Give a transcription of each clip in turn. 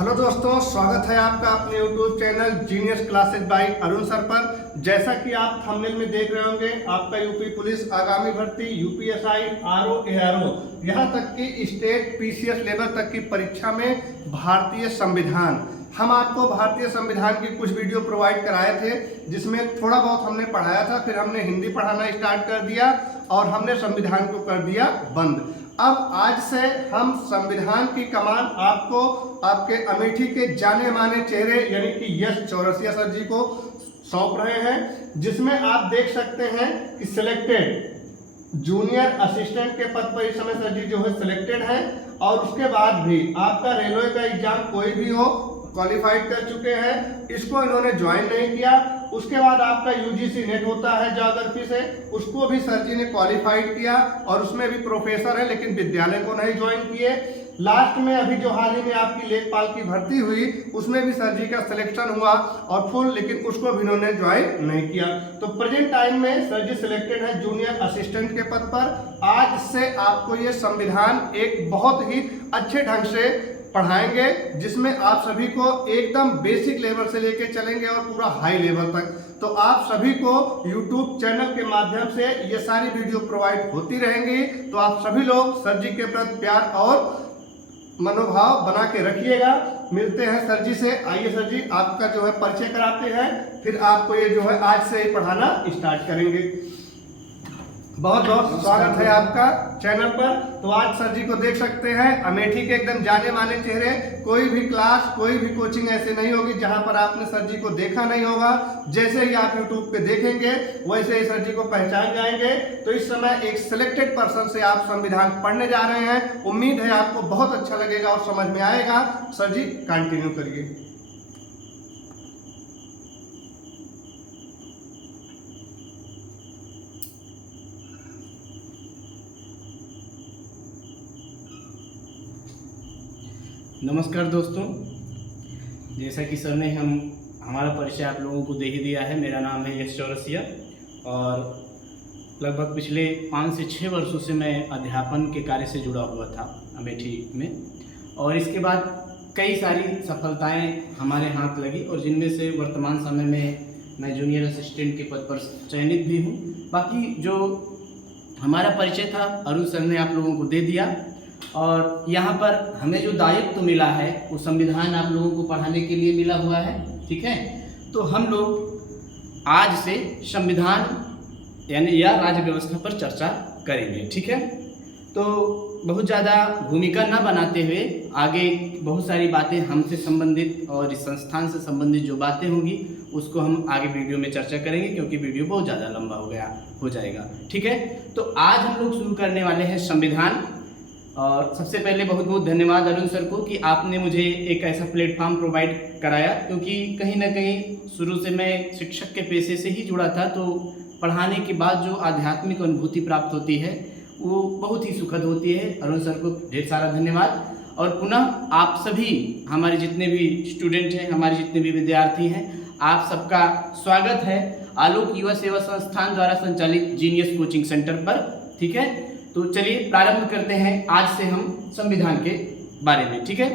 Hello दोस्तों, स्वागत है आपका अपने YouTube channel genius classes by Arun sir पर। जैसा कि आप थंबनेल में देख रहे होंगे, आपका यूपी पुलिस आगामी भर्ती यूपीएसआई आरओ एआरओ यहाँ तक कि स्टेट पीसीएस लेवल तक की परीक्षा में भारतीय संविधान, हम आपको भारतीय संविधान की कुछ वीडियो प्रोवाइड कराए थे जिसमें थोड़ा बहुत हमने पढ़ाया था, फिर हमने हिंदी पढ़ाना स्टार्ट कर दिया और हमने संविधान को कर दिया बंद। अब आज से हम संविधान की कमान आपको आपके अमेठी के जाने माने चेहरे यानी कि यश चौरसिया सर जी को सौंप रहे हैं, जिसमें आप देख सकते हैं कि सिलेक्टेड जूनियर असिस्टेंट के पद पर इस समय सर जी जो है सिलेक्टेड है। और उसके बाद भी आपका रेलवे का एग्जाम कोई भी हो क्वालिफाइड कर चुके हैं, इसको इन्होंने ज्वाइन नहीं किया। उसके बाद आपका यूजीसी नेट होता है ज्योग्राफी से, उसको भी सर जी ने क्वालिफाइड किया और उसमें भी प्रोफेसर है लेकिन विद्यालय को नहीं ज्वाइन किए। लास्ट में अभी जो हाल ही में आपकी लेखपाल की भर्ती हुई उसमें भी सर जी का सिलेक्शन हुआ और फुल, लेकिन उसको भी इन्होंने ज्वाइन नहीं किया। तो प्रेजेंट टाइम में सर जी सिलेक्टेड है जूनियर असिस्टेंट के पद पर। आज से आपको ये संविधान एक बहुत ही अच्छे ढंग से पढ़ाएंगे, जिसमें आप सभी को एकदम बेसिक लेवल से लेके चलेंगे और पूरा हाई लेवल तक। तो आप सभी को YouTube चैनल के माध्यम से ये सारी वीडियो प्रोवाइड होती रहेंगी। तो आप सभी लोग सर जी के प्रति प्यार और मनोभाव बना के रखिएगा। मिलते हैं सर जी से। आइए सर जी, आपका जो है परिचय कराते हैं, फिर आपको ये जो है आज से ही पढ़ाना स्टार्ट करेंगे। बहुत बहुत स्वागत है आपका चैनल पर। तो आज सर जी को देख सकते हैं, अमेठी के एकदम जाने माने चेहरे। कोई भी क्लास, कोई भी कोचिंग ऐसे नहीं होगी जहां पर आपने सर जी को देखा नहीं होगा। जैसे ही आप यूट्यूब पे देखेंगे वैसे ही सर जी को पहचान जाएंगे। तो इस समय एक सिलेक्टेड पर्सन से आप संविधान पढ़ने जा रहे हैं। उम्मीद है आपको बहुत अच्छा लगेगा और समझ में आएगा। सर जी कंटिन्यू करिए। नमस्कार दोस्तों, जैसा कि सर ने हमारा परिचय आप लोगों को दे ही दिया है। मेरा नाम है यश चौरसिया और लगभग पिछले 5 से 6 वर्षों से मैं अध्यापन के कार्य से जुड़ा हुआ था अमेठी में। और इसके बाद कई सारी सफलताएं हमारे हाथ लगी और जिनमें से वर्तमान समय में मैं जूनियर असिस्टेंट के पद पर चयनित भी हूँ। बाकी जो हमारा परिचय था अरुण सर ने आप लोगों को दे दिया और यहाँ पर हमें जो दायित्व मिला है वो संविधान आप लोगों को पढ़ाने के लिए मिला हुआ है। ठीक है, तो हम लोग आज से संविधान यानी या राज्य व्यवस्था पर चर्चा करेंगे। ठीक है, तो बहुत ज़्यादा भूमिका न बनाते हुए आगे बहुत सारी बातें हमसे संबंधित और इस संस्थान से संबंधित जो बातें होंगी उसको हम आगे वीडियो में चर्चा करेंगे, क्योंकि वीडियो बहुत ज़्यादा लंबा हो जाएगा। ठीक है, तो आज हम लोग शुरू करने वाले हैं संविधान। और सबसे पहले बहुत बहुत धन्यवाद अरुण सर को कि आपने मुझे एक ऐसा प्लेटफॉर्म प्रोवाइड कराया, क्योंकि कहीं ना कहीं शुरू से मैं शिक्षक के पेशे से ही जुड़ा था। तो पढ़ाने के बाद जो आध्यात्मिक अनुभूति प्राप्त होती है वो बहुत ही सुखद होती है। अरुण सर को ढेर सारा धन्यवाद। और पुनः आप सभी हमारे जितने भी स्टूडेंट हैं, हमारे जितने भी विद्यार्थी हैं, आप सबका स्वागत है आलोक युवा सेवा संस्थान द्वारा संचालित जीनियस कोचिंग सेंटर पर। ठीक है, तो चलिए प्रारंभ करते हैं आज से हम संविधान के बारे में। ठीक है,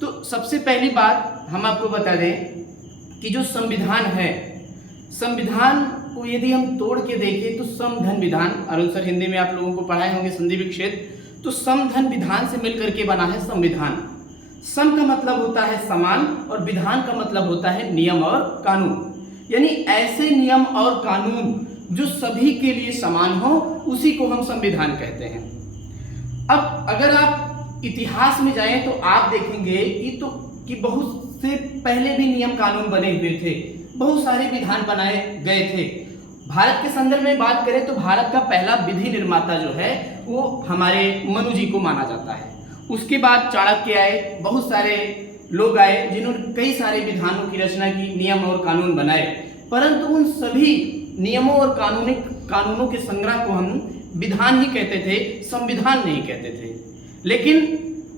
तो सबसे पहली बात हम आपको बता दें कि जो संविधान है, संविधान को यदि हम तोड़ के देखें तो सम धन विधान, अरुण सर हिंदी में आप लोगों को पढ़ाए होंगे संधि विच्छेद, तो सम धन विधान से मिलकर के बना है संविधान। सम का मतलब होता है समान और विधान का मतलब होता है नियम और कानून, यानी ऐसे नियम और कानून जो सभी के लिए समान हो, उसी को हम संविधान कहते हैं। अब अगर आप इतिहास में जाएं तो आप देखेंगे कि बहुत से पहले भी नियम कानून बने हुए थे, बहुत सारे विधान बनाए गए थे। भारत के संदर्भ में बात करें तो भारत का पहला विधि निर्माता जो है वो हमारे मनु जी को माना जाता है। उसके बाद चाणक्य आए, बहुत सारे लोग आए जिन्होंने कई सारे विधानों की रचना की, नियम और कानून बनाए। परंतु उन सभी नियमों और कानूनों के संग्रह को हम विधान ही कहते थे, संविधान नहीं कहते थे। लेकिन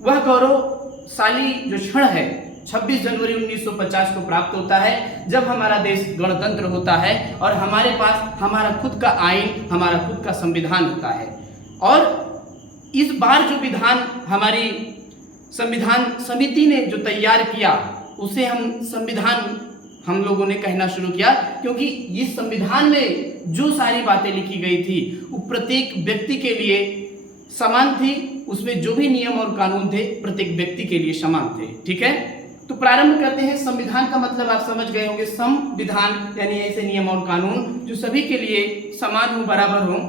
वह गौरवशाली जो क्षण है 26 जनवरी 1950 को प्राप्त होता है, जब हमारा देश गणतंत्र होता है और हमारे पास हमारा खुद का आईन, हमारा खुद का संविधान होता है। और इस बार जो विधान हमारी संविधान समिति ने जो तैयार किया उसे हम संविधान हम लोगों ने कहना शुरू किया, क्योंकि इस संविधान में जो सारी बातें लिखी गई थी वो प्रत्येक व्यक्ति के लिए समान थी। उसमें जो भी नियम और कानून थे प्रत्येक व्यक्ति के लिए समान थे। ठीक है, तो प्रारंभ करते हैं। संविधान का मतलब आप समझ गए होंगे, संविधान यानी ऐसे नियम और कानून जो सभी के लिए समान हो, बराबर हो,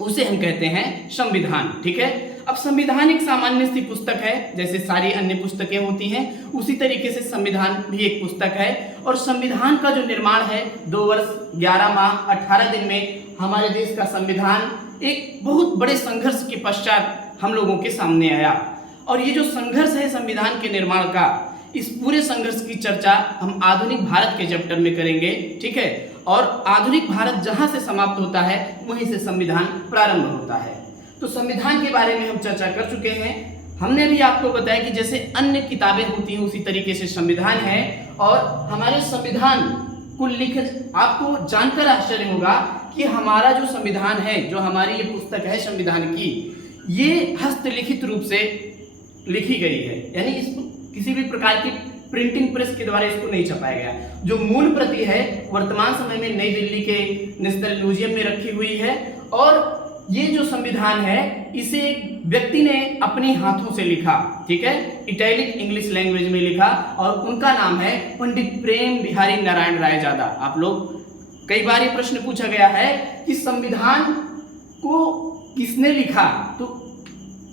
उसे हम कहते हैं संविधान। ठीक है, अब संविधान एक सामान्य सी पुस्तक है, जैसे सारी अन्य पुस्तकें होती हैं उसी तरीके से संविधान भी एक पुस्तक है। और संविधान का जो निर्माण है 2 वर्ष 11 माह 18 दिन में हमारे देश का संविधान एक बहुत बड़े संघर्ष के पश्चात हम लोगों के सामने आया। और ये जो संघर्ष है संविधान के निर्माण का, इस पूरे संघर्ष की चर्चा हम आधुनिक भारत के चैप्टर में करेंगे। ठीक है, और आधुनिक भारत जहां से समाप्त होता है वहीं से संविधान प्रारंभ होता है। तो संविधान के बारे में हम चर्चा कर चुके हैं। हमने भी आपको बताया कि जैसे अन्य किताबें होती हैं उसी तरीके से संविधान है। और हमारे संविधान को लिख, आपको जानकर आश्चर्य होगा कि हमारा जो संविधान है, जो हमारी ये पुस्तक है संविधान की, ये हस्तलिखित रूप से लिखी गई है, यानी इसको किसी भी प्रकार की प्रिंटिंग प्रेस के द्वारा इसको नहीं छपाया गया। जो मूल प्रति है वर्तमान समय में नई दिल्ली के नेशनल म्यूजियम में रखी हुई है। और ये जो संविधान है इसे एक व्यक्ति ने अपने हाथों से लिखा। ठीक है, इटैलिक इंग्लिश लैंग्वेज में लिखा और उनका नाम है पंडित प्रेम बिहारी नारायण रायजादा। आप लोग कई बार ये प्रश्न पूछा गया है कि संविधान को किसने लिखा, तो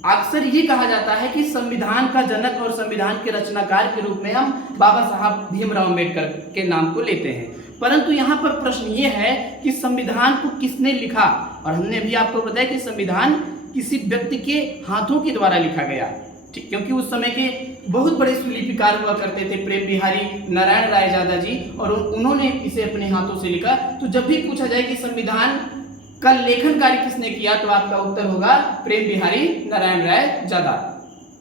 अक्सर ये कहा जाता है कि संविधान का जनक और संविधान के रचनाकार के रूप में हम बाबा साहब भीमराव अम्बेडकर के नाम को लेते हैं। परंतु यहाँ पर प्रश्न ये है कि संविधान को किसने लिखा। और हमने अभी आपको बताया कि संविधान किसी व्यक्ति के हाथों के द्वारा लिखा गया। ठीक, क्योंकि उस समय के बहुत बड़े लिपिकार हुआ करते थे प्रेम बिहारी नारायण रायजादा जी, और उन्होंने इसे अपने हाथों से लिखा। तो जब भी पूछा जाए कि संविधान का लेखन कार्य किसने किया, तो आपका उत्तर होगा प्रेम बिहारी नारायण रायजादा।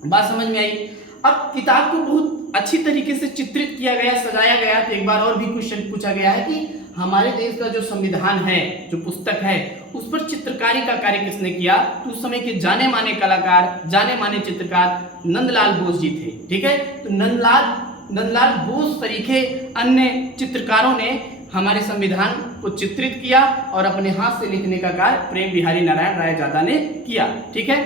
बात समझ में आई। अब किताब को बहुत अच्छी तरीके से चित्रित किया गया, सजाया गया। तो एक बार और भी क्वेश्चन पूछा गया है कि हमारे देश का जो संविधान है, जो पुस्तक है, उस पर चित्रकारी का कार्य किसने किया। तो उस समय के जाने माने कलाकार, जाने माने चित्रकार नंदलाल बोस जी थे। ठीक है, तो नंदलाल बोस तरीके अन्य चित्रकारों ने हमारे संविधान को चित्रित किया और अपने हाथ से लिखने का कार्य प्रेम बिहारी नारायण रायजादा ने किया। ठीक है,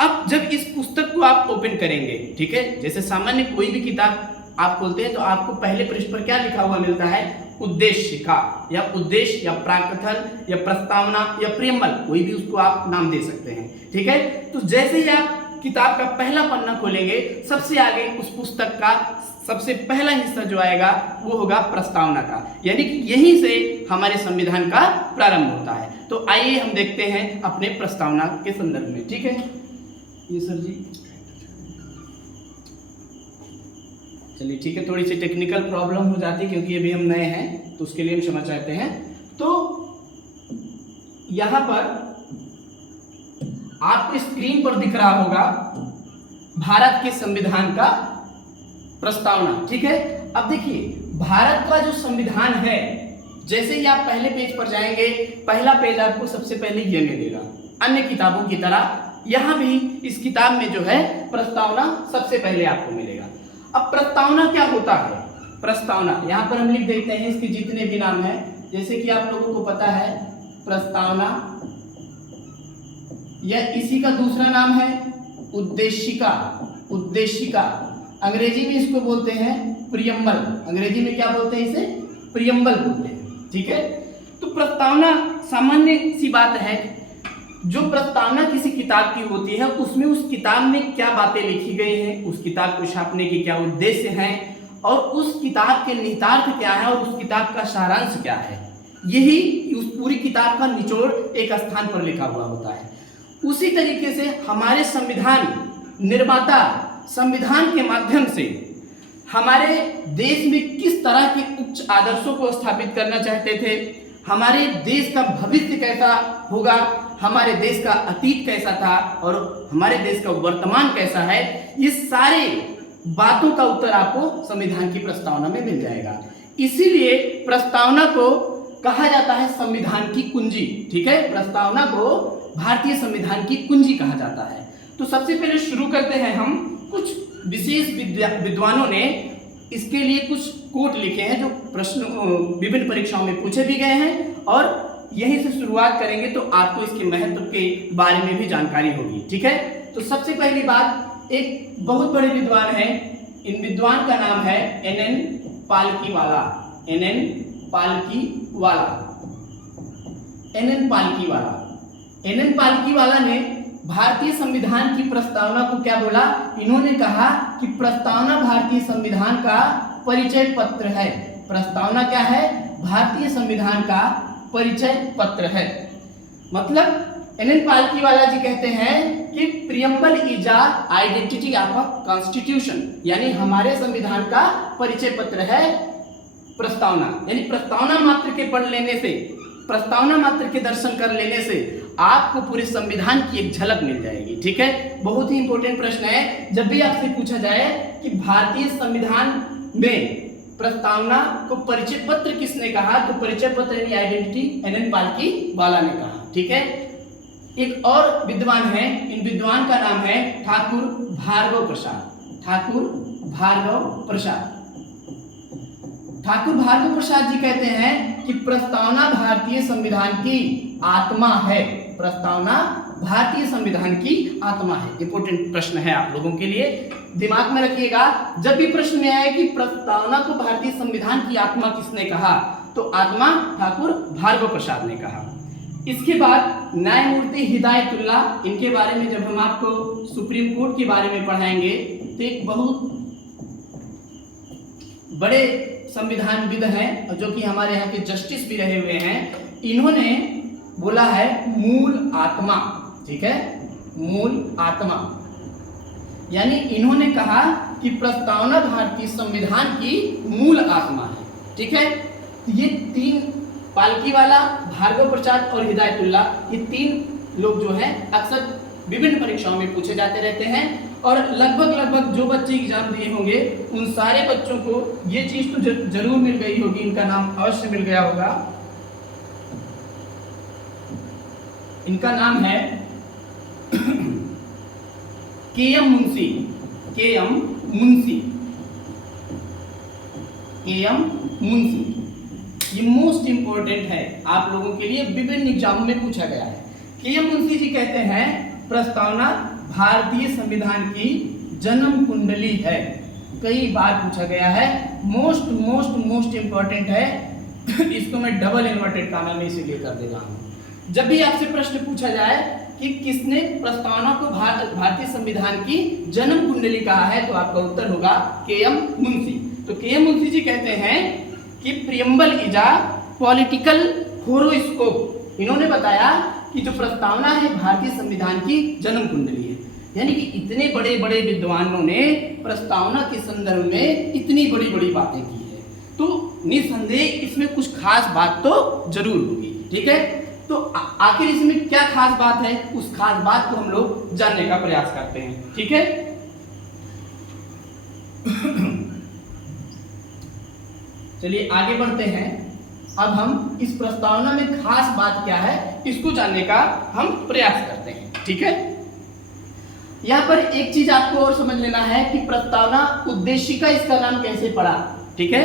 अब जब इस पुस्तक को आप ओपन करेंगे, ठीक है, जैसे सामान्य कोई भी किताब आप खोलते हैं तो आपको पहले पृष्ठ पर क्या लिखा हुआ मिलता है, उद्देश्य का, या उद्देश्य या प्राकथन या प्रस्तावना या प्रियम्बल, कोई भी उसको आप नाम दे सकते हैं। ठीक है, तो जैसे ही आप किताब का पहला पन्ना खोलेंगे, सबसे आगे उस पुस्तक का सबसे पहला हिस्सा जो आएगा वो होगा प्रस्तावना का, यानी कि यहीं से हमारे संविधान का प्रारंभ होता है। तो आइए हम देखते हैं अपने प्रस्तावना के संदर्भ में। ठीक है, ये सर जी, चलिए ठीक है, थोड़ी सी टेक्निकल प्रॉब्लम हो जाती है क्योंकि अभी हम नए हैं, तो उसके लिए हम क्षमा चाहते हैं। तो यहां पर आपको स्क्रीन पर दिख रहा होगा भारत के संविधान का प्रस्तावना। ठीक है, अब देखिए भारत का जो संविधान है, जैसे ही आप पहले पेज पर जाएंगे, पहला पेज आपको सबसे पहले ये मिलेगा। अन्य किताबों की तरह यहां भी इस किताब में जो है प्रस्तावना सबसे पहले आपको मिलेगा। अब प्रस्तावना क्या होता है? प्रस्तावना यहां पर हम लिख देते हैं इसके जितने भी नाम है, जैसे कि आप लोगों को पता है प्रस्तावना, या इसी का दूसरा नाम है उद्देशिका। उद्देशिका अंग्रेजी में इसको बोलते हैं प्रियम्बल। अंग्रेजी में क्या बोलते हैं? इसे प्रियम्बल बोलते हैं। ठीक है, तो प्रस्तावना सामान्य सी बात है, जो प्रस्तावना किसी किताब की होती है उसमें उस किताब में क्या बातें लिखी गई हैं, उस किताब को छापने के क्या उद्देश्य हैं, और उस किताब के निहितार्थ क्या है, और उस किताब का सारांश क्या है, यही उस पूरी किताब का निचोड़ एक स्थान पर लिखा हुआ होता है। उसी तरीके से हमारे संविधान निर्माता संविधान के माध्यम से हमारे देश में किस तरह के उच्च आदर्शों को स्थापित करना चाहते थे, हमारे देश का भविष्य कैसा होगा, हमारे देश का अतीत कैसा था और हमारे देश का वर्तमान कैसा है, ये सारे बातों का उत्तर आपको संविधान की प्रस्तावना में मिल जाएगा। इसीलिए प्रस्तावना को कहा जाता है संविधान की कुंजी। ठीक है, प्रस्तावना को भारतीय संविधान की कुंजी कहा जाता है। तो सबसे पहले शुरू करते हैं हम कुछ विशेष विद्वानों ने इसके लिए कुछ कोट लिखे हैं जो प्रश्न विभिन्न परीक्षाओं में पूछे भी गए हैं, और यहीं से शुरुआत करेंगे तो आपको इसके महत्व के बारे में भी जानकारी होगी। ठीक है, तो सबसे पहली बात, एक बहुत बड़े विद्वान हैं, इन विद्वान का नाम है NN Palkhivala. NN Palkhivala. NN Palkhivala. NN Palkhivala ने भारतीय संविधान की प्रस्तावना को क्या बोला? इन्होंने कहा कि प्रस्तावना भारतीय संविधान का परिचय पत्र है। प्रस्तावना क्या है? भारतीय संविधान का परिचय पत्र है। मतलब NN पालकीवाला जी कहते हैं कि preamble is identity of a constitution, यानी हमारे संविधान का परिचय पत्र है प्रस्तावना। यानी प्रस्तावना मात्र के पढ़ लेने से, प्रस्तावना मात्र के दर्शन कर लेने से आपको पूरे संविधान की एक झलक मिल जाएगी। ठीक है, बहुत ही इंपॉर्टेंट प्रश्न है। जब भी आपसे पूछा जाए कि भारतीय संविधान में प्रस्तावना को परिचय पत्र किसने कहा, तो परिचय पत्र यानी आइडेंटिटी NN पालकीवाला ने कहा। ठीक है, एक और विद्वान है, इन विद्वान का नाम है ठाकुर भार्गव प्रसाद। ठाकुर भार्गव प्रसाद। ठाकुर भार्गव प्रसाद जी कहते हैं कि प्रस्तावना भारतीय संविधान की आत्मा है। प्रस्तावना भारतीय संविधान की आत्मा है। इंपॉर्टेंट प्रश्न है आप लोगों के लिए, दिमाग में रखिएगा। जब भी प्रश्न में आए कि प्रस्तावना को भारतीय संविधान की आत्मा किसने कहा, तो आत्मा ठाकुर भार्गव प्रसाद ने कहा। इसके बाद न्यायमूर्ति हिदायतुल्ला, इनके बारे में जब हम आपको सुप्रीम कोर्ट के बारे में पढ़ाएंगे तो एक बहुत बड़े संविधानविद हैं और जो कि हमारे यहाँ के जस्टिस भी रहे हुए हैं। इन्होंने बोला है मूल आत्मा। ठीक है, मूल आत्मा, यानी इन्होंने कहा कि प्रस्तावना भारतीय संविधान की मूल आत्मा है। ठीक है, ये तीन, पालकीवाला, भार्गव प्रसाद और हिदायतुल्ला, ये तीन लोग जो हैं अक्सर विभिन्न परीक्षाओं में पूछे जाते रहते हैं, और लगभग जो बच्चे एग्जाम दिए होंगे उन सारे बच्चों को ये चीज तो जरूर मिल गई होगी, इनका नाम अवश्य मिल गया होगा। इनका नाम है KM Munshi. KM Munshi. KM Munshi, ये मोस्ट इंपॉर्टेंट है आप लोगों के लिए, विभिन्न एग्जामों में पूछा गया है। KM मुंशी जी कहते हैं प्रस्तावना भारतीय संविधान की जन्म कुंडली है। कई बार पूछा गया है, मोस्ट इंपॉर्टेंट है। इसको मैं डबल इन्वर्टेड कामा में इसीलिए कर दे रहा हूं। जब भी आपसे प्रश्न पूछा जाए कि किसने प्रस्तावना को भारतीय संविधान की जन्म कुंडली कहा है, तो आपका उत्तर होगा KM मुंशी। तो KM मुंशी जी कहते हैं कि preamble is a political horoscope. इन्होंने बताया कि जो प्रस्तावना है भारतीय संविधान की जन्म कुंडली है। यानी कि इतने बड़े बड़े विद्वानों ने प्रस्तावना के संदर्भ में इतनी बड़ी बड़ी बातें की है, तो निसंदेह इसमें कुछ खास बात तो जरूर होगी। ठीक है, तो आखिर इसमें क्या खास बात है, उस खास बात को हम लोग जानने का प्रयास करते हैं। ठीक है, चलिए आगे बढ़ते हैं। अब हम इस प्रस्तावना में खास बात क्या है इसको जानने का हम प्रयास करते हैं। ठीक है, यहाँ पर एक चीज आपको और समझ लेना है कि प्रस्तावना उद्देशिका, इसका नाम कैसे पड़ा। ठीक है,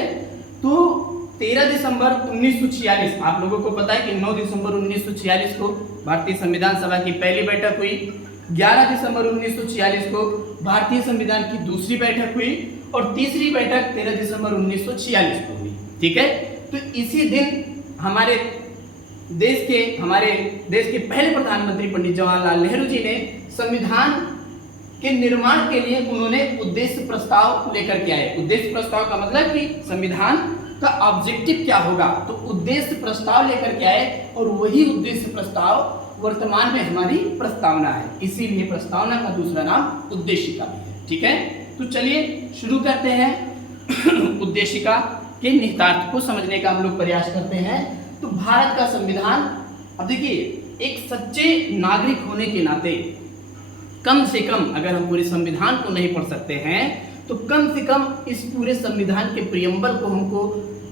तो 13 दिसंबर 1946, आप लोगों को पता है कि 9 दिसंबर 1946 को भारतीय संविधान सभा की पहली बैठक हुई। 11 दिसंबर 1946 को भारतीय संविधान की दूसरी बैठक हुई और तीसरी बैठक 13 दिसंबर 1946 को हुई। ठीक है, तो इसी दिन हमारे देश के पहले प्रधानमंत्री पंडित जवाहरलाल नेहरू जी ने संविधान के निर्माण के लिए उन्होंने उद्देश्य प्रस्ताव लेकर के आए। उद्देश्य प्रस्ताव का मतलब कि संविधान का ऑब्जेक्टिव क्या होगा, तो उद्देश्य प्रस्ताव लेकर के आए और वही उद्देश्य प्रस्ताव वर्तमान में हमारी प्रस्तावना है। इसीलिए प्रस्तावना का दूसरा नाम उद्देशिका भी है। ठीक है, तो चलिए शुरू करते हैं। उद्देशिका के निहितार्थ को समझने का हम लोग प्रयास करते हैं। तो भारत का संविधान, अब देखिए, एक सच्चे नागरिक होने के नाते कम से कम, अगर हम पूरे संविधान को नहीं पढ़ सकते हैं तो कम से कम इस पूरे संविधान के प्रियम्बल को हमको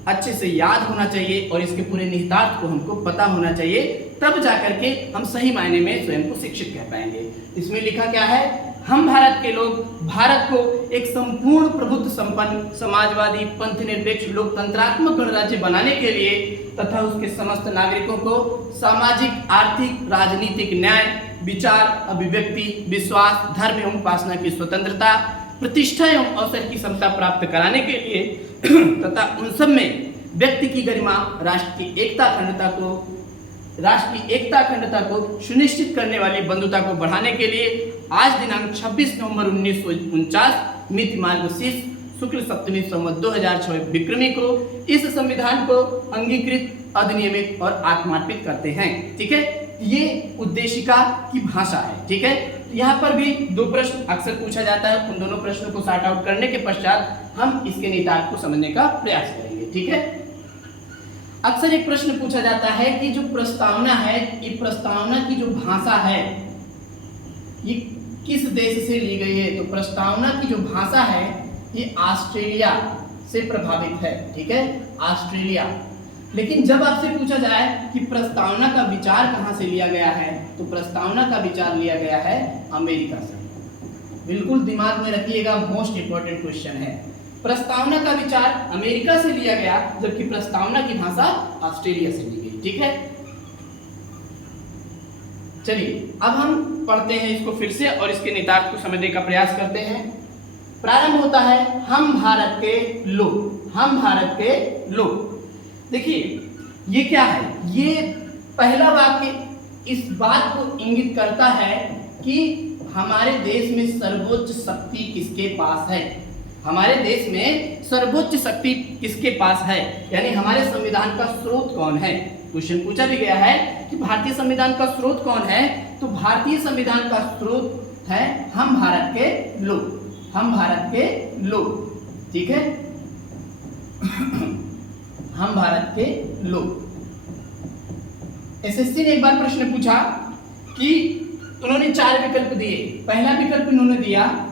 अच्छे से याद होना चाहिए और इसके पूरे निहितार्थ को हमको पता होना चाहिए, तब जाकर के हम सही मायने में स्वयं को शिक्षित कह पाएंगे। इसमें लिखा क्या है, हम भारत के लोग भारत को एक संपूर्ण प्रभुत्व संपन्न समाजवादी पंथ निरपेक्ष लोकतंत्रात्मक गणराज्य बनाने के लिए तथा उसके समस्त नागरिकों को सामाजिक आर्थिक राजनीतिक न्याय विचार अभिव्यक्ति विश्वास धर्म एवं उपासना की स्वतंत्रता प्रतिष्ठा एवं अवसर की समता प्राप्त कराने के लिए तथा उन सब में व्यक्ति की गरिमा राष्ट्र की एकता अखंडता को सुनिश्चित करने वाली बंधुता को बढ़ाने के लिए आज दिनांक 26 नवंबर 1949 मिति मार्गशीर्ष शुक्ल सप्तमी संवत 2006 विक्रमी को इस संविधान को अंगीकृत अधिनियमित और आत्मार्पित करते हैं। ठीक है, ये उद्देशिका की भाषा है। ठीक है, यहाँ पर भी दो प्रश्न अक्सर पूछा जाता है, उन दोनों प्रश्नों को सॉर्ट आउट करने के पश्चात हम इसके निहितार्थ को समझने का प्रयास करेंगे। ठीक है, अक्सर एक प्रश्न पूछा जाता है कि जो प्रस्तावना है, ये प्रस्तावना की जो भाषा है ये किस देश से ली गई है? तो प्रस्तावना की जो भाषा है ये ऑस्ट्रेलिया से प्रभावित है। ठीक है, ऑस्ट्रेलिया। लेकिन जब आपसे पूछा जाए कि प्रस्तावना का विचार कहाँ से लिया गया है, तो प्रस्तावना का विचार लिया गया है अमेरिका से। बिल्कुल दिमाग में रखिएगा, मोस्ट इंपॉर्टेंट क्वेश्चन है। प्रस्तावना का विचार अमेरिका से लिया गया, जबकि प्रस्तावना की भाषा ऑस्ट्रेलिया से ली गई। ठीक है, चलिए अब हम पढ़ते हैं इसको फिर से और इसके निहितार्थ को समझने का प्रयास करते हैं। प्रारंभ होता है हम भारत के लोग, हम भारत के लोग। देखिए ये क्या है, ये पहला वाक्य इस बात को इंगित करता है कि हमारे देश में सर्वोच्च शक्ति किसके पास है। हमारे देश में सर्वोच्च शक्ति किसके पास है, यानी हमारे संविधान का स्रोत कौन है। क्वेश्चन पूछा भी गया है कि भारतीय संविधान का स्रोत कौन है, तो भारतीय संविधान का स्रोत है हम भारत के लोग, हम भारत के लोग। ठीक है, हम भारत के लोग। एसएससी ने एक बार प्रश्न पूछा कि उन्होंने 4 विकल्प दिए। पहला विकल्प उन्होंने दिया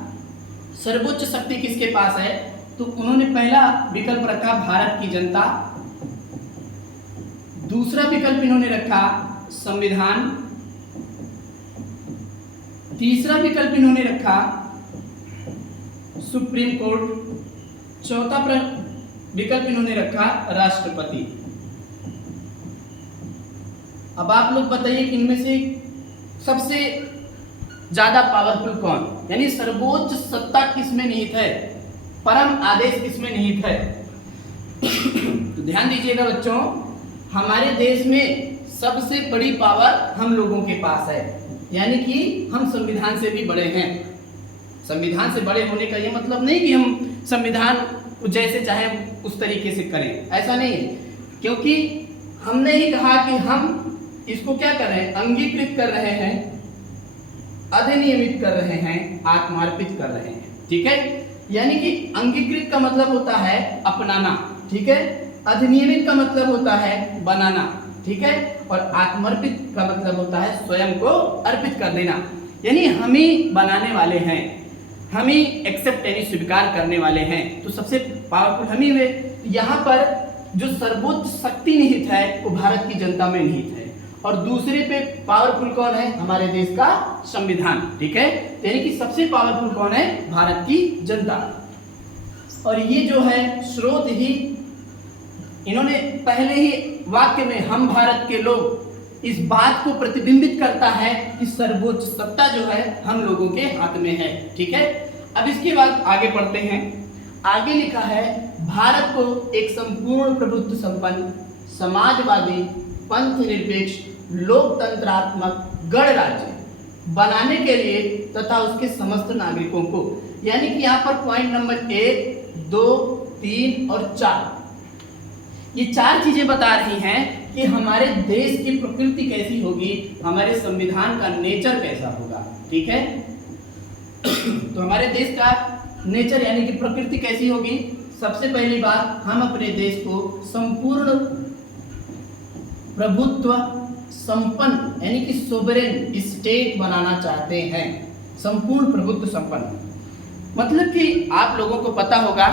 सर्वोच्च शक्ति किसके पास है, तो उन्होंने पहला विकल्प रखा भारत की जनता। दूसरा विकल्प इन्होंने रखा संविधान। तीसरा विकल्प इन्होंने रखा सुप्रीम कोर्ट। चौथा विकल्प इन्होंने रखा राष्ट्रपति। अब आप लोग बताइए कि इनमें से सबसे ज्यादा पावरफुल कौन, यानी सर्वोच्च सत्ता किसमें निहित है, परम आदेश किसमें निहित है। तो ध्यान दीजिएगा बच्चों, हमारे देश में सबसे बड़ी पावर हम लोगों के पास है, यानी कि हम संविधान से भी बड़े हैं। संविधान से बड़े होने का ये मतलब नहीं कि हम संविधान जैसे चाहे उस तरीके से करें, ऐसा नहीं है, क्योंकि हमने ही कहा कि हम इसको क्या कर रहे हैं, अंगीकृत कर रहे हैं, अधिनियमित कर रहे हैं, आत्मार्पित कर रहे हैं। ठीक है, यानी कि अंगीकृत का मतलब होता है अपनाना। ठीक है, अधिनियमित का मतलब होता है बनाना। ठीक है, और आत्मर्पित का मतलब होता है स्वयं को अर्पित कर देना, यानी हम ही बनाने वाले हैं, हम ही एक्सेप्ट यानी स्वीकार करने वाले हैं। तो सबसे पावरफुल हम ही हुए। यहाँ पर जो सर्वोच्च शक्ति निहित है वो भारत की जनता में निहित है, और दूसरे पे पावरफुल कौन है, हमारे देश का संविधान। ठीक है, यानी कि सबसे पावरफुल कौन है, भारत की जनता। और ये जो है स्रोत ही इन्होंने पहले ही वाक्य में हम भारत के लोग इस बात को प्रतिबिंबित करता है कि सर्वोच्च सत्ता जो है हम लोगों के हाथ में है। ठीक है, अब इसके बाद आगे पढ़ते हैं। आगे लिखा है भारत को एक संपूर्ण प्रभुत्व संपन्न समाजवादी पंथ निरपेक्ष लोकतंत्रात्मक गणराज्य बनाने के लिए तथा उसके समस्त नागरिकों को, यानी कि यहाँ पर पॉइंट नंबर 1, 2, 3 और 4, ये 4 चीजें बता रही हैं कि हमारे देश की प्रकृति कैसी होगी, हमारे संविधान का नेचर कैसा होगा। ठीक है, तो हमारे देश का नेचर यानी कि प्रकृति कैसी होगी। सबसे पहली बात, हम अपने देश को संपूर्ण प्रभुत्व संपन्न यानी कि सोवरेन स्टेट बनाना चाहते हैं। संपूर्ण प्रभुत्व संपन्न मतलब कि आप लोगों को पता होगा,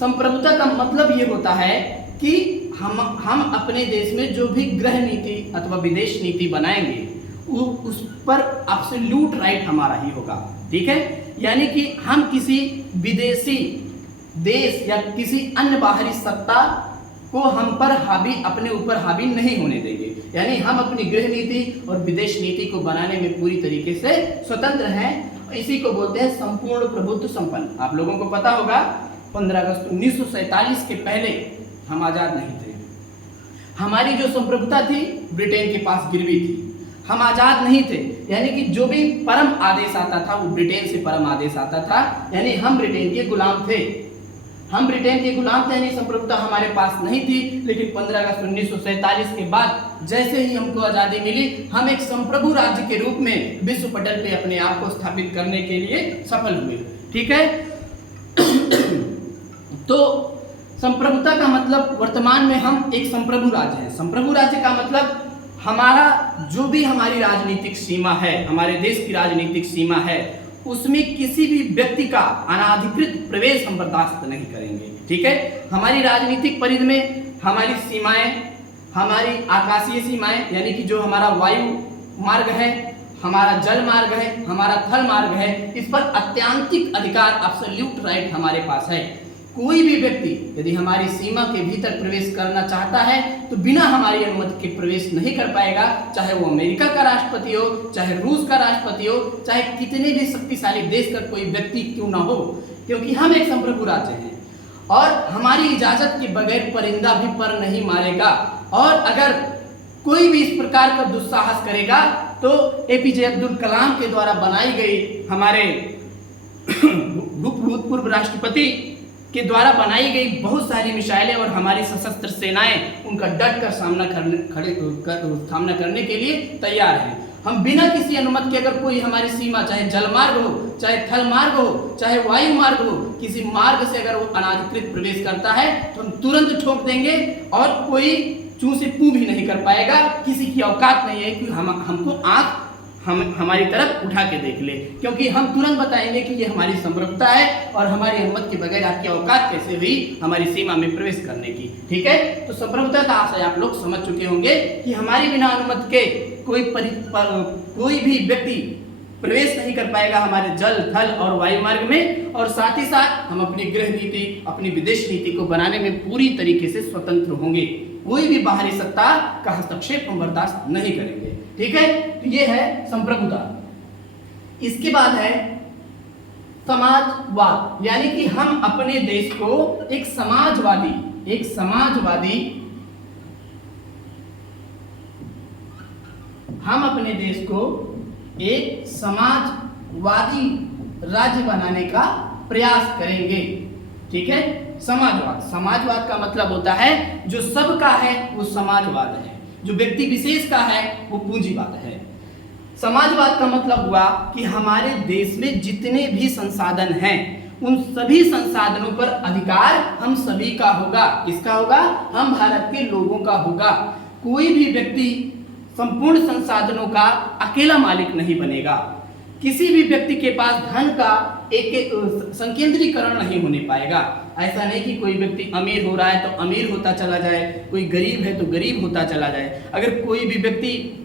संप्रभुता का मतलब ये होता है कि हम अपने देश में जो भी गृह नीति अथवा विदेश नीति बनाएंगे वो उस पर एब्सोल्यूट राइट हमारा ही होगा। ठीक है, यानी कि हम किसी विदेशी देश या किसी अन्य बाहरी सत्ता को हम पर हावी, अपने ऊपर हावी नहीं होने देंगे। यानी हम अपनी गृह नीति और विदेश नीति को बनाने में पूरी तरीके से स्वतंत्र हैं। इसी को बोलते हैं संपूर्ण प्रभुत्व संपन्न। आप लोगों को पता होगा 15 अगस्त 1947 के पहले हम आजाद नहीं थे। हमारी जो संप्रभुता थी ब्रिटेन के पास गिरवी थी, हम आजाद नहीं थे। यानी कि जो भी परम आदेश आता था वो ब्रिटेन से परम आदेश आता था, यानी हम ब्रिटेन के गुलाम थे। हम ब्रिटेन के गुलाम थे, यानी संप्रभुता हमारे पास नहीं थी। लेकिन 15 अगस्त 1947 के बाद जैसे ही हमको आज़ादी मिली, हम एक संप्रभु राज्य के रूप में विश्व पटल पे अपने आप को स्थापित करने के लिए सफल हुए। ठीक है, तो संप्रभुता का मतलब वर्तमान में हम एक संप्रभु राज्य हैं। संप्रभु राज्य का मतलब हमारा जो भी हमारी राजनीतिक सीमा है, हमारे देश की राजनीतिक सीमा है, उसमें किसी भी व्यक्ति का अनाधिकृत प्रवेश हम बर्दाश्त नहीं करेंगे। ठीक है, हमारी राजनीतिक परिधि में हमारी सीमाएं, हमारी आकाशीय सीमाएं यानी कि जो हमारा वायु मार्ग है, हमारा जल मार्ग है, हमारा थल मार्ग है, इस पर अत्यांतिक अधिकार, एब्सोल्यूट राइट हमारे पास है। कोई भी व्यक्ति यदि हमारी सीमा के भीतर प्रवेश करना चाहता है तो बिना हमारी अनुमति के प्रवेश नहीं कर पाएगा, चाहे वो अमेरिका का राष्ट्रपति हो, चाहे रूस का राष्ट्रपति हो, चाहे कितने भी शक्तिशाली देश का कोई व्यक्ति क्यों ना हो, क्योंकि हम एक संप्रभु राज्य हैं और हमारी इजाजत के बगैर परिंदा भी पर नहीं मारेगा। और अगर कोई भी इस प्रकार का दुस्साहस करेगा तो एपीजे अब्दुल कलाम के द्वारा बनाई गई, हमारे भूतपूर्व राष्ट्रपति के द्वारा बनाई गई बहुत सारी मिसाइलें और हमारी सशस्त्र सेनाएं उनका डट कर सामना करने के लिए तैयार हैं। हम बिना किसी अनुमति के अगर कोई हमारी सीमा, चाहे जल मार्ग हो, चाहे थल मार्ग हो, चाहे वायु मार्ग हो, किसी मार्ग से अगर वो अनाधिकृत प्रवेश करता है तो हम तुरंत ठोक देंगे और कोई चू से पू भी नहीं कर पाएगा। किसी की औकात नहीं है कि हमको आंख हमारी तरफ उठा के देख ले, क्योंकि हम तुरंत बताएंगे कि ये हमारी संप्रभुता है और हमारी अनुमति के बगैर आपकी औकात कैसे हुई हमारी सीमा में प्रवेश करने की। ठीक है, तो संप्रभुता का आशय आप लोग समझ चुके होंगे कि हमारी बिना अनुमति के कोई भी व्यक्ति प्रवेश नहीं कर पाएगा हमारे जल, थल और वायु मार्ग में। और साथ ही साथ हम अपनी गृह नीति, अपनी विदेश नीति को बनाने में पूरी तरीके से स्वतंत्र होंगे। कोई भी बाहरी सत्ता का हस्तक्षेप हम बर्दाश्त नहीं करेंगे। ठीक है, तो ये है संप्रभुता। इसके बाद है समाजवाद, यानी कि हम अपने देश को एक समाजवादी हम अपने देश को एक समाजवादी राज्य बनाने का प्रयास करेंगे। ठीक है, समाजवाद का मतलब होता है जो सबका है वो समाजवाद है, जो व्यक्ति विशेष का है वो पूंजीवाद है। समाजवाद का मतलब हुआ कि हमारे देश में जितने भी संसाधन हैं उन सभी संसाधनों पर अधिकार हम सभी का होगा। किसका होगा? हम भारत के लोगों का होगा। कोई भी व्यक्ति संपूर्ण संसाधनों का अकेला मालिक नहीं बनेगा। किसी भी व्यक्ति के पास धन का एक संकेंद्रीकरण नहीं होने पाएगा। ऐसा नहीं कि कोई व्यक्ति अमीर हो रहा है तो अमीर होता चला जाए, कोई गरीब है तो गरीब होता चला जाए। अगर कोई भी व्यक्ति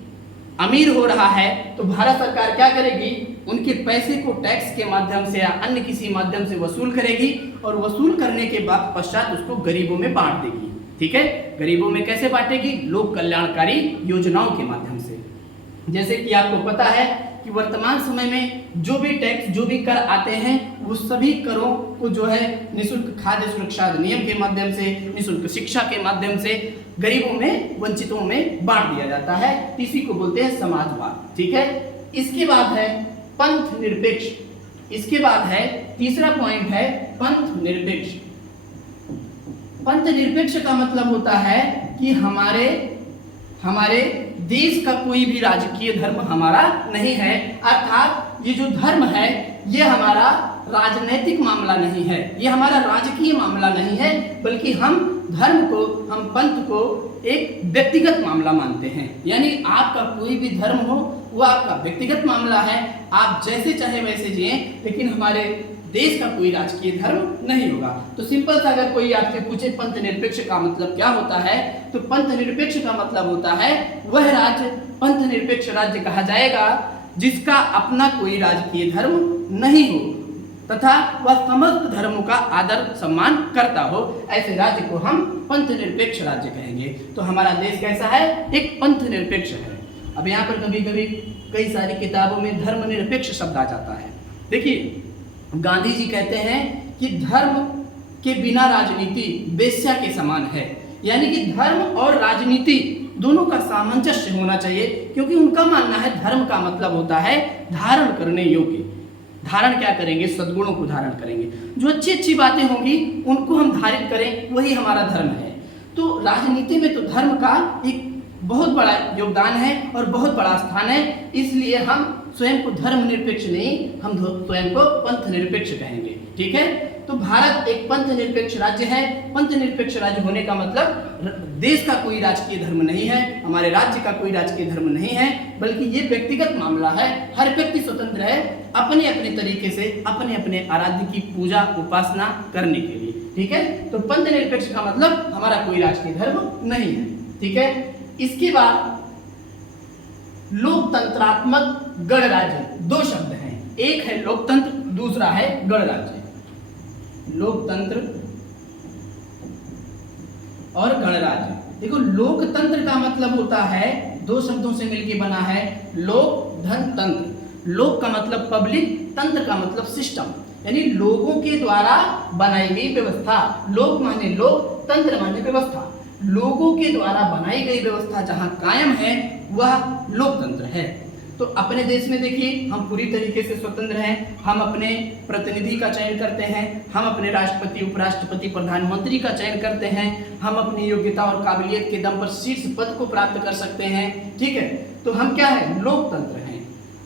अमीर हो रहा है तो भारत सरकार क्या करेगी? उनके पैसे को टैक्स के माध्यम से या अन्य किसी माध्यम से वसूल करेगी और वसूल करने के बाद पश्चात उसको गरीबों में बांट देगी। ठीक है, गरीबों में कैसे बांटेगी? लोक कल्याणकारी योजनाओं के माध्यम से। जैसे कि आपको पता है कि वर्तमान समय में जो भी टैक्स, जो भी कर आते हैं वो सभी करों को जो है निःशुल्क खाद्य सुरक्षा अधिनियम के माध्यम से, निःशुल्क शिक्षा के माध्यम से गरीबों में, वंचितों में बांट दिया जाता है। इसी को बोलते हैं समाजवाद। ठीक है, इसके बाद है पंथ निरपेक्ष। इसके बाद है तीसरा पॉइंट है पंथ निरपेक्ष। पंथ निरपेक्ष का मतलब होता है कि हमारे देश का कोई भी राजकीय धर्म हमारा नहीं है, अर्थात ये जो धर्म है ये हमारा राजनैतिक मामला नहीं है, ये हमारा राजकीय मामला नहीं है, बल्कि हम धर्म को, हम पंथ को एक व्यक्तिगत मामला मानते हैं। यानी आपका कोई भी धर्म हो वो आपका व्यक्तिगत मामला है, आप जैसे चाहे वैसे जिए, लेकिन हमारे देश का कोई राजकीय धर्म नहीं होगा। तो सिंपल सा अगर कोई आपसे पूछे पंथ निरपेक्ष का मतलब क्या होता है, तो पंथ निरपेक्ष का मतलब होता है वह राज्य पंथ निरपेक्ष राज्य कहा जाएगा जिसका अपना कोई राजकीय धर्म नहीं हो तथा वह समस्त धर्मों का आदर सम्मान करता हो, ऐसे राज्य को हम पंथ निरपेक्ष राज्य कहेंगे। तो हमारा देश कैसा है? एक पंथ निरपेक्ष है। अब यहाँ पर कभी कभी कई सारी किताबों में धर्म निरपेक्ष शब्द आ जाता है। देखिए, गांधी जी कहते हैं कि धर्म के बिना राजनीति वेश्या के समान है, यानी कि धर्म और राजनीति दोनों का सामंजस्य होना चाहिए, क्योंकि उनका मानना है धर्म का मतलब होता है धारण करने योग्य। धारण क्या करेंगे? सद्गुणों को धारण करेंगे। जो अच्छी अच्छी बातें होंगी उनको हम धारित करें, वही हमारा धर्म है। तो राजनीति में तो धर्म का एक बहुत बड़ा योगदान है और बहुत बड़ा स्थान है, इसलिए हम स्वयं को धर्म निरपेक्ष नहीं, हम स्वयं को पंथ निरपेक्ष कहेंगे। ठीक है, तो भारत एक पंथ निरपेक्ष राज्य है। पंथ निरपेक्ष राज्य होने का मतलब देश का कोई राजकीय धर्म नहीं है, हमारे राज्य का कोई राजकीय धर्म नहीं है, बल्कि ये व्यक्तिगत मामला है। हर व्यक्ति स्वतंत्र है अपने अपने तरीके से अपने अपने आराध्य की पूजा उपासना करने के लिए। ठीक है, तो पंथ निरपेक्ष का मतलब हमारा कोई राजकीय धर्म नहीं है। ठीक है, इसके बाद लोकतंत्रात्मक गणराज्य, दो शब्द हैं, एक है लोकतंत्र, दूसरा है गणराज्य। लोकतंत्र और गणराज्य। देखो, लोकतंत्र का मतलब होता है, दो शब्दों से मिलकर बना है, लोक धन तंत्र। लोक का मतलब पब्लिक, तंत्र का मतलब सिस्टम, यानी लोगों के द्वारा बनाई गई व्यवस्था। लोक माने लोक, तंत्र माने व्यवस्था। लोगों के द्वारा बनाई गई व्यवस्था जहां कायम है वह लोकतंत्र है। तो अपने देश में देखिए, हम पूरी तरीके से स्वतंत्र हैं। हम अपने प्रतिनिधि का चयन करते हैं, हम अपने राष्ट्रपति, उपराष्ट्रपति, प्रधानमंत्री का चयन करते हैं, हम अपनी योग्यता और काबिलियत के दम पर शीर्ष पद को प्राप्त कर सकते हैं। ठीक है, तो हम क्या है? लोकतंत्र हैं।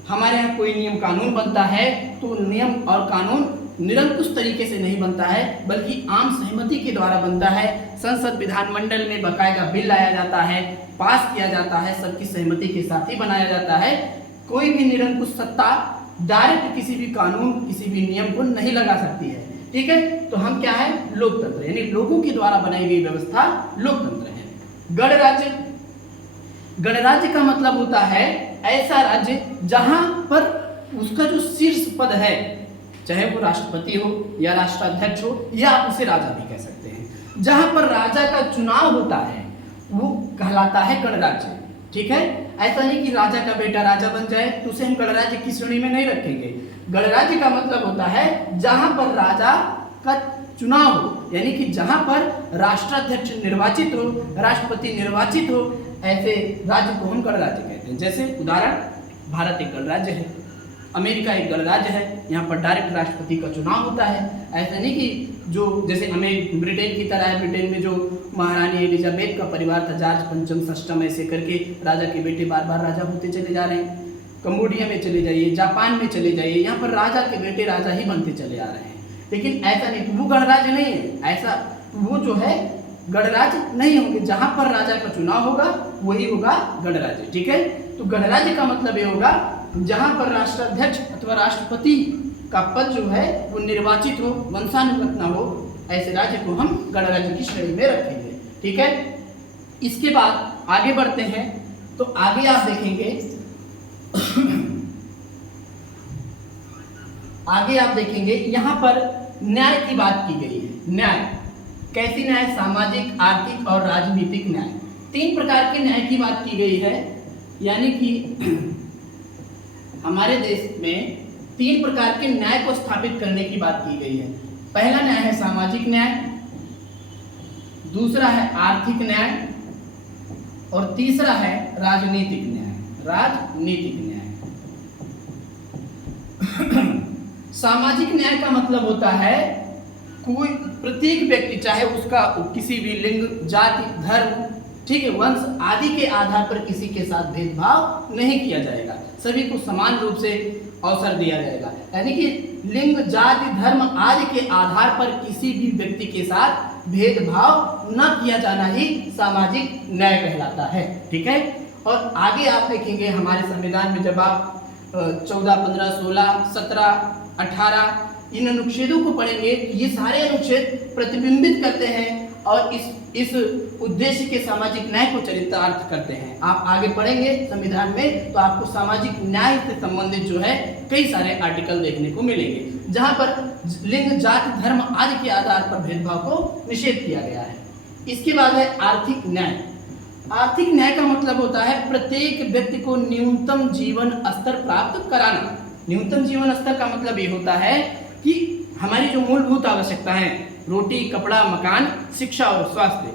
हमारे यहाँ कोई नियम कानून बनता है तो नियम और कानून निरंकुश तरीके से नहीं बनता है, बल्कि आम सहमति के द्वारा बनता है। संसद विधानमंडल में बकायदा बिल लाया जाता है, पास किया जाता है, सबकी सहमति के साथ ही बनाया जाता है। कोई भी निरंकुश सत्ता डायरेक्ट किसी भी कानून, किसी भी नियम को नहीं लगा सकती है। ठीक है, तो हम क्या है? लोकतंत्र, यानी लोगों के द्वारा बनाई गई व्यवस्था लोकतंत्र है। गणराज्य, गणराज्य का मतलब होता है ऐसा राज्य जहां पर उसका जो शीर्ष पद है, चाहे वो राष्ट्रपति हो या राष्ट्राध्यक्ष हो या आप उसे राजा भी कह सकते हैं, जहां पर राजा का चुनाव होता है वो कहलाता है गणराज्य। ठीक है, ऐसा नहीं कि राजा का बेटा राजा बन जाए तो उसे हम गणराज्य की श्रेणी में नहीं रखेंगे। गणराज्य का मतलब होता है जहां पर राजा का चुनाव हो, यानी कि जहां पर राष्ट्राध्यक्ष निर्वाचित हो, राष्ट्रपति निर्वाचित हो, ऐसे राज्य को हम गणराज्य कहते हैं। जैसे उदाहरण, भारत एक गणराज्य है, अमेरिका एक गणराज्य है, यहाँ पर डायरेक्ट राष्ट्रपति का चुनाव होता है। ऐसा नहीं कि जो जैसे ब्रिटेन की तरह है, ब्रिटेन में जो महारानी एलिजाबेथ का परिवार था, जॉर्ज पंचम षष्ठम, ऐसे करके राजा के बेटे बार बार राजा होते चले जा रहे हैं। कंबोडिया में चले जाइए, जापान में चले जाइए, यहाँ पर राजा के बेटे राजा ही बनते चले आ रहे हैं। लेकिन ऐसा नहीं, वो गणराज्य नहीं है, ऐसा वो जो है गणराज्य नहीं होंगे। जहां पर राजा का चुनाव होगा वही होगा गणराज्य। ठीक है, तो गणराज्य का मतलब ये होगा जहां पर राष्ट्राध्यक्ष अथवा राष्ट्रपति का पद जो है वो निर्वाचित हो, वंशानुगत ना हो, ऐसे राज्य को हम गणराज्य की श्रेणी में रखेंगे। ठीक है, इसके बाद आगे बढ़ते हैं। तो आगे आप देखेंगे आगे आप देखेंगे यहाँ पर न्याय की बात की गई है। न्याय कैसी न्याय? सामाजिक, आर्थिक और राजनीतिक न्याय। तीन प्रकार के न्याय की बात की गई है, यानी कि हमारे देश में तीन प्रकार के न्याय को स्थापित करने की बात की गई है। पहला न्याय है सामाजिक न्याय, दूसरा है आर्थिक न्याय और तीसरा है राजनीतिक न्याय। राजनीतिक न्याय सामाजिक न्याय का मतलब होता है कोई प्रत्येक व्यक्ति, चाहे उसका किसी भी लिंग, जाति, धर्म, ठीक है, वंश आदि के आधार पर किसी के साथ भेदभाव नहीं किया जाएगा, सभी को समान रूप से अवसर दिया जाएगा। यानी कि लिंग, जाति, धर्म आदि के आधार पर किसी भी व्यक्ति के साथ भेदभाव न किया जाना ही सामाजिक न्याय कहलाता है। ठीक है, और आगे आप देखेंगे हमारे संविधान में जब आप 14, 15, 16, 17, 18 इन अनुच्छेदों को पढ़ेंगे, ये सारे अनुच्छेद प्रतिबिंबित करते हैं और इस उद्देश्य के सामाजिक न्याय को चरितार्थ करते हैं। आप आगे पढ़ेंगे संविधान में तो आपको सामाजिक न्याय से संबंधित जो है कई सारे आर्टिकल देखने को मिलेंगे, जहां पर लिंग, जाति, धर्म आदि के आधार पर भेदभाव को निषेध किया गया है। इसके बाद है आर्थिक न्याय। आर्थिक न्याय का मतलब होता है प्रत्येक व्यक्ति को न्यूनतम जीवन स्तर प्राप्त कराना। न्यूनतम जीवन स्तर का मतलब ये होता है कि हमारी जो मूलभूत आवश्यकता है, रोटी, कपड़ा, मकान, शिक्षा और स्वास्थ्य,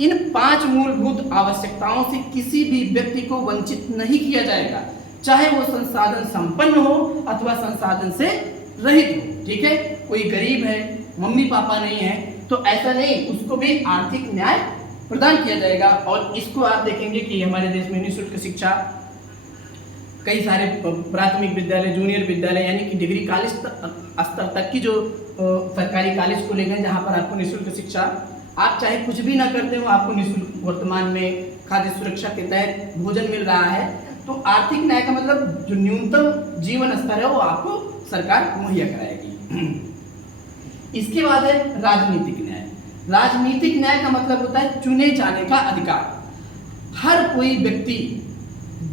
इन 5 मूलभूत आवश्यकताओं से किसी भी व्यक्ति को वंचित नहीं किया जाएगा, चाहे वो संसाधन संपन्न हो अथवा संसाधन से रहित हो। ठीक है, कोई गरीब है, मम्मी पापा नहीं है, तो ऐसा नहीं, उसको भी आर्थिक न्याय प्रदान किया जाएगा। और इसको आप देखेंगे कि हमारे देश में निःशुल्क शिक्षा, कई सारे प्राथमिक विद्यालय, जूनियर विद्यालय यानी कि डिग्री कॉलेज स्तर तक की जो सरकारी कॉलेज खोले गए, जहाँ पर आपको निःशुल्क शिक्षा, आप चाहे कुछ भी ना करते हो, आपको निःशुल्क वर्तमान में खाद्य सुरक्षा के तहत भोजन मिल रहा है। तो आर्थिक न्याय का मतलब जो न्यूनतम जीवन स्तर है वो आपको सरकार मुहैया कराएगी। इसके बाद है राजनीतिक न्याय। राजनीतिक न्याय का मतलब होता है चुने जाने का अधिकार। हर कोई व्यक्ति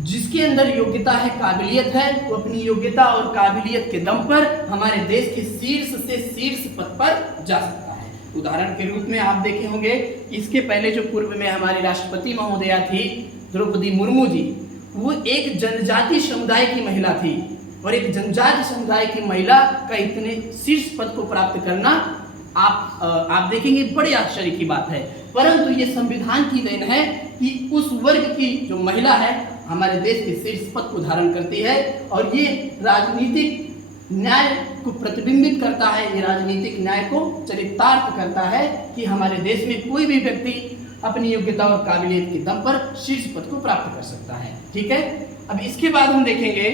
जिसके अंदर योग्यता है, काबिलियत है, वो अपनी योग्यता और काबिलियत के दम पर हमारे देश के शीर्ष से शीर्ष पद पर जा सकता है। उदाहरण के रूप में आप देखे होंगे, इसके पहले जो पूर्व में हमारी राष्ट्रपति महोदया थी द्रौपदी मुर्मू जी, वो एक जनजाति समुदाय की महिला थी, और एक जनजाति समुदाय की महिला का इतने शीर्ष पद को प्राप्त करना आप देखेंगे बड़े आश्चर्य की बात है। परंतु ये संविधान की देन है कि उस वर्ग की जो महिला है हमारे देश के शीर्ष पद को धारण करती है, और ये राजनीतिक न्याय को प्रतिबिंबित करता है, ये राजनीतिक न्याय को चरितार्थ करता है कि हमारे देश में कोई भी व्यक्ति अपनी योग्यता और काबिलियत के दम पर शीर्ष पद को प्राप्त कर सकता है। ठीक है, अब इसके बाद हम देखेंगे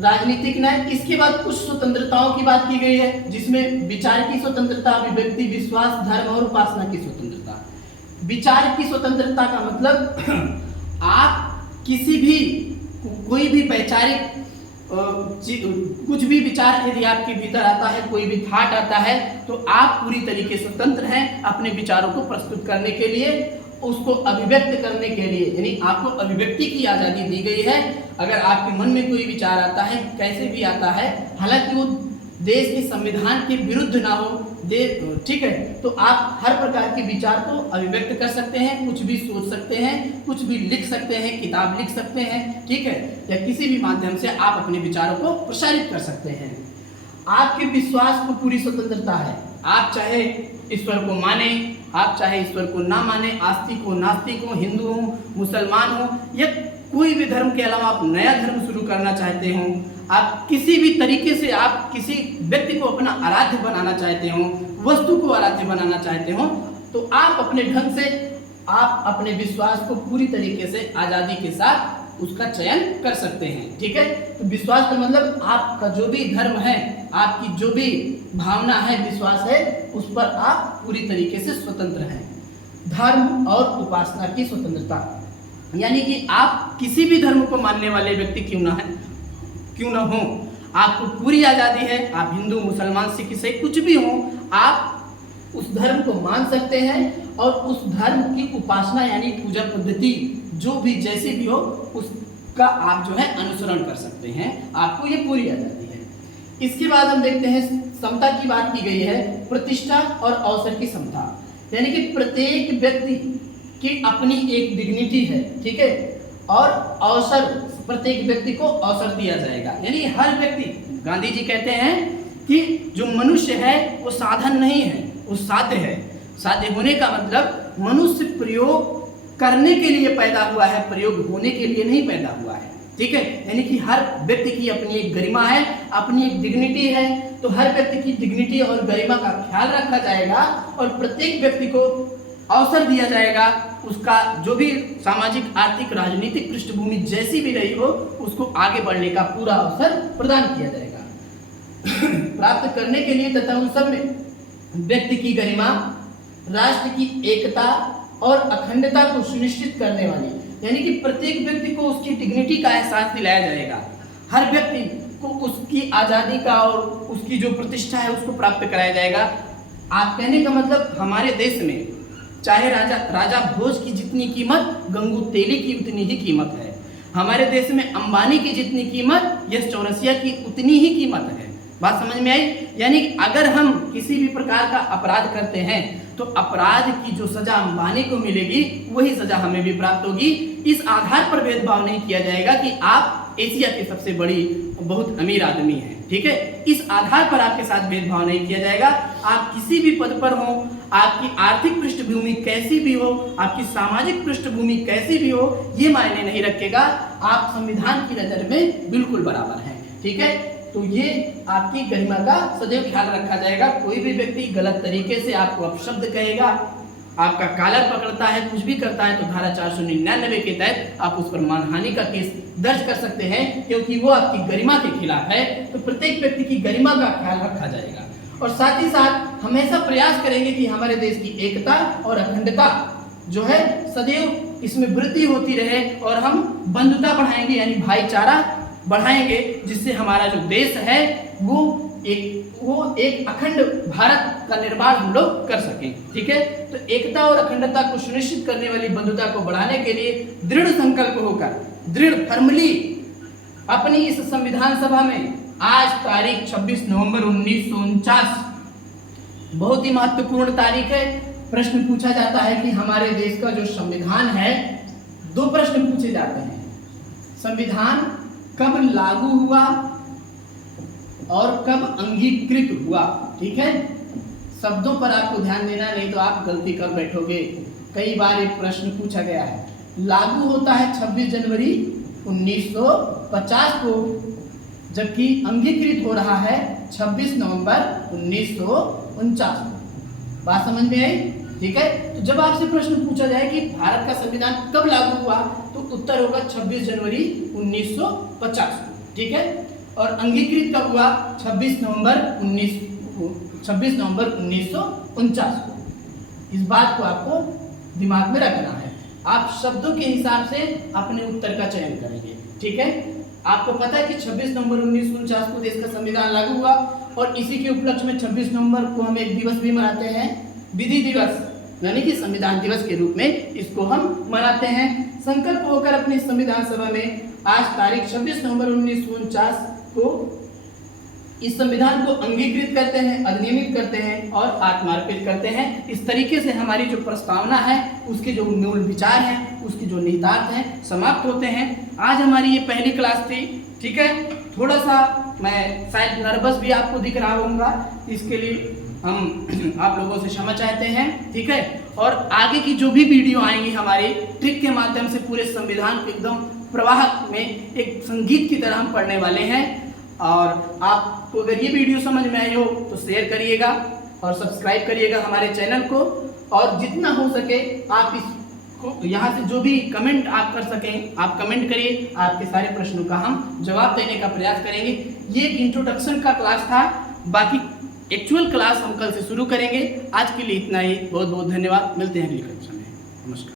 राजनीतिक न्याय। इसके बाद कुछ स्वतंत्रताओं की बात की गई है, जिसमें विचार की स्वतंत्रता, अभिव्यक्ति, विश्वास, धर्म और उपासना की स्वतंत्रता। विचार की स्वतंत्रता का मतलब आप किसी भी कोई भी वैचारिक कुछ भी विचार यदि आपके भीतर आता है, कोई भी थाट आता है, तो आप पूरी तरीके से स्वतंत्र हैं अपने विचारों को प्रस्तुत करने के लिए, उसको अभिव्यक्त करने के लिए, यानी आपको अभिव्यक्ति की आज़ादी दी गई है। अगर आपके मन में कोई विचार आता है, कैसे भी आता है, हालांकि वो देश के संविधान के विरुद्ध ना हो, ठीक है, तो आप हर प्रकार के विचार को अभिव्यक्त कर सकते हैं, कुछ भी सोच सकते हैं, कुछ भी लिख सकते हैं, किताब लिख सकते हैं, ठीक है, या किसी भी माध्यम से आप अपने विचारों को प्रसारित कर सकते हैं। आपके विश्वास को पूरी स्वतंत्रता है। आप चाहे ईश्वर को माने, आप चाहे ईश्वर को ना माने, आस्तिक हो, नास्तिक हो, हिंदू हो, मुसलमान हो, या कोई भी धर्म के अलावा आप नया धर्म शुरू करना चाहते हो, आप किसी भी तरीके से आप किसी व्यक्ति को अपना आराध्य बनाना चाहते हो, वस्तु को आराध्य बनाना चाहते हो, तो आप अपने ढंग से आप अपने विश्वास को पूरी तरीके से आज़ादी के साथ उसका चयन कर सकते हैं। ठीक है, तो विश्वास का मतलब आपका जो भी धर्म है, आपकी जो भी भावना है, विश्वास है, उस पर आप पूरी तरीके से स्वतंत्र हैं। धर्म और उपासना की स्वतंत्रता, यानी कि आप किसी भी धर्म को मानने वाले व्यक्ति क्यों ना हो, आपको पूरी आज़ादी है। आप हिंदू, मुसलमान, सिख, ईसाई कुछ भी हो, आप उस धर्म को मान सकते हैं और उस धर्म की उपासना यानी पूजा पद्धति जो भी जैसी भी हो उसका आप जो है अनुसरण कर सकते हैं, आपको ये पूरी आज़ादी है। इसके बाद हम देखते हैं समता की बात की गई है, प्रतिष्ठा और अवसर की समता, यानी कि प्रत्येक व्यक्ति की अपनी एक डिग्निटी है, ठीक है, और अवसर, प्रत्येक व्यक्ति को अवसर दिया जाएगा, यानी हर व्यक्ति, गांधी जी कहते हैं कि जो मनुष्य है वो साधन नहीं है, वो साध्य है। साध्य होने का मतलब मनुष्य प्रयोग करने के लिए पैदा हुआ है, प्रयोग होने के लिए नहीं पैदा हुआ है। ठीक है, यानी कि हर व्यक्ति की अपनी एक गरिमा है, अपनी एक डिग्निटी है, तो हर व्यक्ति की डिग्निटी और गरिमा का ख्याल रखा जाएगा और प्रत्येक व्यक्ति को अवसर दिया जाएगा, उसका जो भी सामाजिक, आर्थिक, राजनीतिक पृष्ठभूमि जैसी भी रही हो, उसको आगे बढ़ने का पूरा अवसर प्रदान किया जाएगा प्राप्त करने के लिए, तथा उन सब में व्यक्ति की गरिमा, राष्ट्र की एकता और अखंडता को सुनिश्चित करने वाली, यानी कि प्रत्येक व्यक्ति को उसकी डिग्निटी का एहसास दिलाया जाएगा। हर व्यक्ति को उसकी आज़ादी का और उसकी जो प्रतिष्ठा है उसको प्राप्त कराया जाएगा। आप कहने का मतलब हमारे देश में चाहे राजा भोज की जितनी कीमत गंगू तेली की उतनी ही कीमत है। हमारे देश में अंबानी की जितनी कीमत यश चौरसिया की उतनी ही कीमत है। बात समझ में आई? यानी अगर हम किसी भी प्रकार का अपराध करते हैं तो अपराध की जो सजा अंबानी को मिलेगी वही सजा हमें भी प्राप्त होगी। इस आधार पर भेदभाव नहीं किया जाएगा कि आप एशिया की सबसे बड़ी बहुत अमीर आदमी हैं, ठीक है, इस आधार पर आपके साथ भेदभाव नहीं किया जाएगा। आप किसी भी पद पर हो, आपकी आर्थिक पृष्ठभूमि कैसी भी हो, आपकी सामाजिक पृष्ठभूमि कैसी भी हो, ये मायने नहीं रखेगा। आप संविधान की नजर में बिल्कुल बराबर हैं, ठीक है। तो ये आपकी गरिमा का सदैव ख्याल रखा जाएगा। कोई भी व्यक्ति गलत तरीके से आपको अपशब्द कहेगा, आपका कॉलर पकड़ता है, कुछ भी करता है, तो धारा 499 के तहत आप उस पर मानहानि का केस दर्ज कर सकते हैं, क्योंकि वो आपकी गरिमा के खिलाफ है। तो प्रत्येक व्यक्ति की गरिमा का ख्याल रखा जाएगा और साथ ही साथ हमेशा प्रयास करेंगे कि हमारे देश की एकता और अखंडता जो है सदैव इसमें वृद्धि होती रहे और हम बंधुता बढ़ाएंगे, यानी भाईचारा बढ़ाएंगे, जिससे हमारा जो देश है वो एक अखंड भारत का निर्माण हम लोग कर सकें, ठीक है। तो एकता और अखंडता को सुनिश्चित करने वाली बंधुता को बढ़ाने के लिए दृढ़ संकल्प होकर, दृढ़ फर्मली अपनी इस संविधान सभा में आज तारीख 26 नवंबर 1949 बहुत ही महत्वपूर्ण तारीख है। प्रश्न पूछा जाता है कि हमारे देश का जो संविधान है, दो प्रश्न पूछे जाते हैं। संविधान कब लागू हुआ और कब अंगीकृत हुआ, ठीक है। शब्दों पर आपको ध्यान देना, नहीं तो आप गलती कर बैठोगे। कई बार एक प्रश्न पूछा गया है, लागू होता है 26 जनवरी 1950 को, जबकि अंगीकृत हो रहा है 26 नवंबर 1949 को। बात समझ में आई? ठीक है। तो जब आपसे प्रश्न पूछा जाए कि भारत का संविधान कब लागू हुआ, तो उत्तर होगा 26 जनवरी 1950 को, ठीक है। और अंगीकृत कब हुआ? 26 नवंबर 1949 को। इस बात को आपको दिमाग में रखना है। आप शब्दों के हिसाब से अपने उत्तर का चयन करेंगे, ठीक है। आपको पता है कि 26 नवंबर 1949 को देश का संविधान लागू हुआ और इसी के उपलक्ष्य में 26 नवंबर को हम एक दिवस भी मनाते हैं, विधि दिवस, यानी कि संविधान दिवस के रूप में इसको हम मनाते हैं। संकल्प होकर अपनी संविधान सभा में आज तारीख 26 नवंबर 1949 को इस संविधान को अंगीकृत करते हैं, अधिनियमित करते हैं और आत्मार्पित करते हैं। इस तरीके से हमारी जो प्रस्तावना है, उसके जो मूल विचार हैं, उसके जो निहितार्थ हैं, समाप्त होते हैं। आज हमारी ये पहली क्लास थी, ठीक है। थोड़ा सा मैं शायद नर्वस भी आपको दिख रहा होगा, इसके लिए हम आप लोगों से क्षमा चाहते हैं, ठीक है। और आगे की जो भी वीडियो आएंगी हमारी ट्रिक के माध्यम से पूरे संविधान को एकदम प्रवाह में एक संगीत की तरह हम पढ़ने वाले हैं। और आपको अगर ये वीडियो समझ में आई हो तो शेयर करिएगा और सब्सक्राइब करिएगा हमारे चैनल को, और जितना हो सके आप इसको यहाँ से जो भी कमेंट आप कर सकें आप कमेंट करिए। आपके सारे प्रश्नों का हम जवाब देने का प्रयास करेंगे। ये एक इंट्रोडक्शन का क्लास था, बाकी एक्चुअल क्लास हम कल से शुरू करेंगे। आज के लिए इतना ही। बहुत बहुत धन्यवाद। मिलते हैं अगली कक्षा में। नमस्कार।